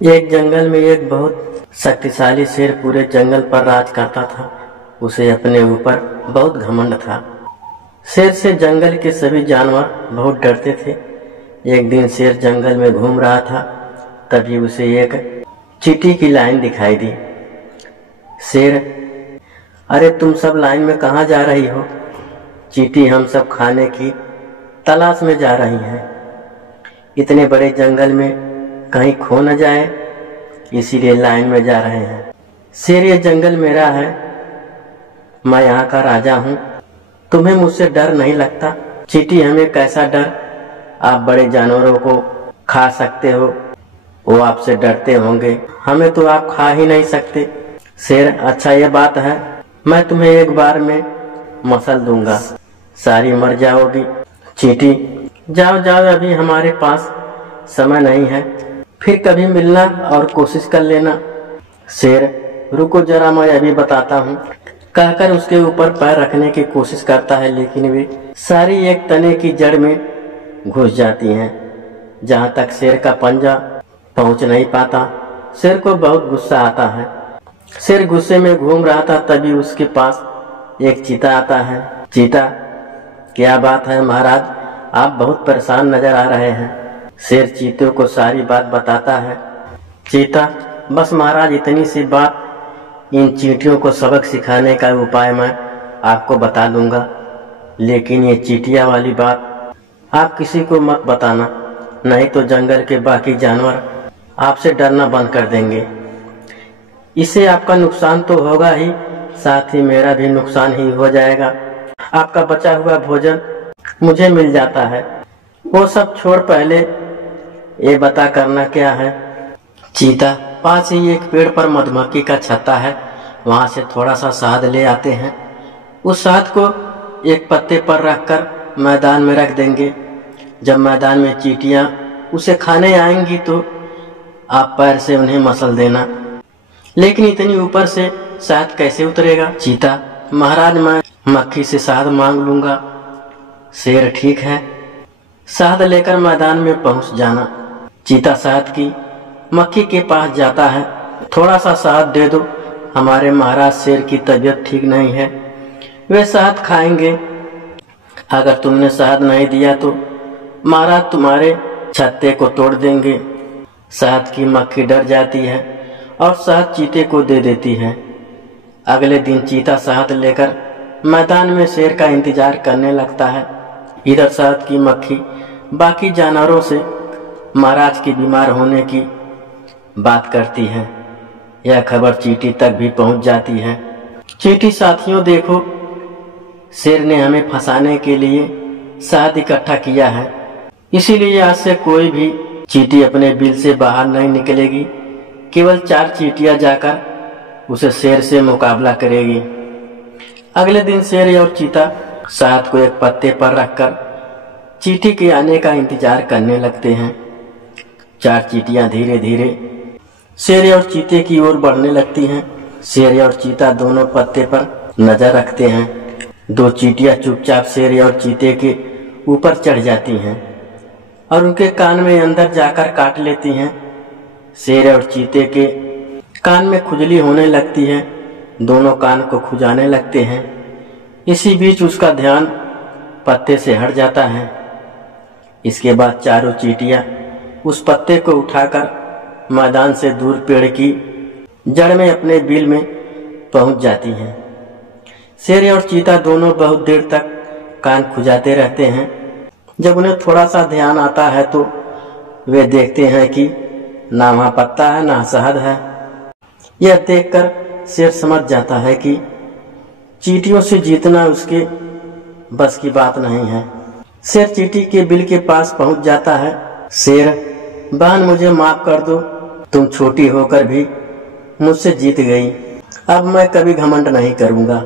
एक जंगल में एक बहुत शक्तिशाली शेर पूरे जंगल पर राज करता था। उसे अपने ऊपर बहुत घमंड था। शेर से जंगल के सभी जानवर बहुत डरते थे। एक दिन शेर जंगल में घूम रहा था, तभी उसे एक चींटी की लाइन दिखाई दी। शेर, अरे तुम सब लाइन में कहाँ जा रही हो? चींटी, हम सब खाने की तलाश में जा रही हैं। इतने बड़े जंगल में कहीं खो न जाए, इसीलिए लाइन में जा रहे हैं। शेर, ये जंगल मेरा है, मैं यहाँ का राजा हूँ। तुम्हें मुझसे डर नहीं लगता? चींटी, हमें कैसा डर? आप बड़े जानवरों को खा सकते हो, वो आपसे डरते होंगे, हमें तो आप खा ही नहीं सकते। शेर, अच्छा ये बात है, मैं तुम्हें एक बार में मसल दूंगा, सारी मर जाओगी। चींटी, जाओ जाओ, अभी हमारे पास समय नहीं है, फिर कभी मिलना और कोशिश कर लेना। शेर, रुको जरा, मैं अभी बताता हूँ, कहकर उसके ऊपर पैर रखने की कोशिश करता है, लेकिन वे सारी एक तने की जड़ में घुस जाती हैं, जहाँ तक शेर का पंजा पहुँच नहीं पाता। शेर को बहुत गुस्सा आता है। शेर गुस्से में घूम रहा था, तभी उसके पास एक चीता आता है। चीता, क्या बात है महाराज, आप बहुत परेशान नजर आ रहे हैं। शेर चीते को सारी बात बताता है। चीता, बस महाराज इतनी सी बात, इन चींटियों को सबक सिखाने का उपाय मैं आपको बता दूंगा, लेकिन ये चींटिया वाली बात आप किसी को मत बताना, नहीं तो जंगल के बाकी जानवर आपसे डरना बंद कर देंगे। इससे आपका नुकसान तो होगा ही, साथ ही मेरा भी नुकसान ही हो जाएगा। आपका बचा हुआ भोजन मुझे मिल जाता है। वो सब छोड़, पहले ये बता करना क्या है। चीता, पास ही एक पेड़ पर मधुमक्खी का छत्ता है, वहां से थोड़ा सा शहद ले आते हैं। उस शहद को एक पत्ते पर रखकर मैदान में रख देंगे। जब मैदान में चींटियां उसे खाने आएंगी तो आप पैर से उन्हें मसल देना, लेकिन इतनी ऊपर से शहद कैसे उतरेगा? चीता, महाराज मैं मक्खी से शहद मांग लूंगा। शेर, ठीक है, शहद लेकर मैदान में पहुंच जाना। चीता शहद की मक्खी के पास जाता है। थोड़ा सा शहद दे दो, हमारे महाराज शेर की तबीयत ठीक नहीं है, वे शहद खाएंगे। अगर तुमने शहद नहीं दिया तो महाराज तुम्हारे छत्ते को तोड़ देंगे। शहद की मक्खी डर जाती है और शहद चीते को दे देती है। अगले दिन चीता शहद लेकर मैदान में शेर का इंतजार करने लगता है। इधर शहद की मक्खी बाकी जानवरों से महाराज की बीमार होने की बात करती है। यह खबर चींटी तक भी पहुंच जाती है। चींटी, साथियों देखो, शेर ने हमें फंसाने के लिए शहद इकट्ठा किया है, इसीलिए आज से कोई भी चींटी अपने बिल से बाहर नहीं निकलेगी। केवल 4 चींटियां जाकर उसे शेर से मुकाबला करेगी। अगले दिन शेर और चीता शहद को एक पत्ते पर रखकर चींटी के आने का इंतजार करने लगते हैं। 4 चींटियां धीरे धीरे शेर और चीते की ओर बढ़ने लगती हैं। शेर और चीता दोनों पत्ते पर नजर रखते हैं। 2 चींटियां चुपचाप शेर और चीते के ऊपर चढ़ जाती हैं और उनके कान में अंदर जाकर काट लेती हैं। शेर और चीते के कान में खुजली होने लगती है, दोनों कान को खुजाने लगते हैं। इसी बीच उसका ध्यान पत्ते से हट जाता है। इसके बाद चारों चींटियां उस पत्ते को उठाकर मैदान से दूर पेड़ की जड़ में अपने बिल में पहुंच जाती हैं। शेर और चीता दोनों बहुत देर तक कान खुजाते रहते हैं। जब उन्हें थोड़ा सा ध्यान आता है तो वे देखते हैं कि ना वहाँ पत्ता है ना शहद है। यह देखकर शेर समझ जाता है कि चींटियों से जीतना उसके बस की बात नहीं है। शेर चींटी के बिल के पास पहुंच जाता है। शेर, बहन मुझे माफ कर दो, तुम छोटी होकर भी मुझसे जीत गई, अब मैं कभी घमंड नहीं करूंगा।